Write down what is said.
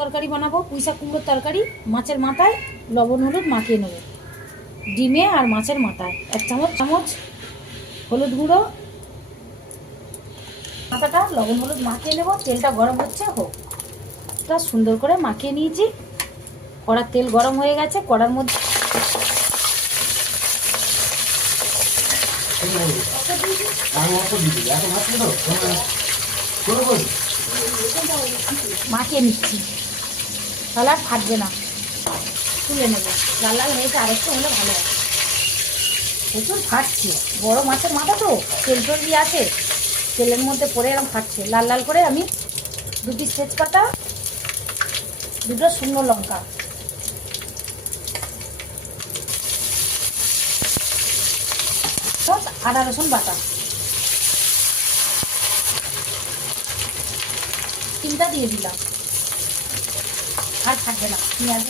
তরকারি বানাবো, পুঁইশাক কুমড়োর তরকারি। মাছের মাথায় লবণ হলুদ মাখিয়ে নেব, ডিমে আর মাছের মাথায় 1 চামচ হলুদ গুঁড়ো। মাথাটা লবণ হলুদ মাখিয়ে নেব। তেলটা গরম হচ্ছে, হোক। তা সুন্দর করে মাখিয়ে নিয়েছি। কড়ার তেল গরম হয়ে গেছে। কড়ার মধ্যে মাখিয়ে নিচ্ছি, তাহলে আর ফাটবে না। তুলে নেব। লাল লাল হয়েছে, আরেকটু হলে ভালো হয়। প্রচুর ফাটছে, বড় মাছের মাথা তো, তেল চর্বি আছে, তেলের মধ্যে পড়ে এরকম ফাটছে। লাল লাল করে আমি 2 পিস তেজপাতা, 2টো শুকনো লঙ্কা, আদা রসুন বাটা 3টা দিয়ে দিলাম। আর থাকবে না পেঁয়াজ।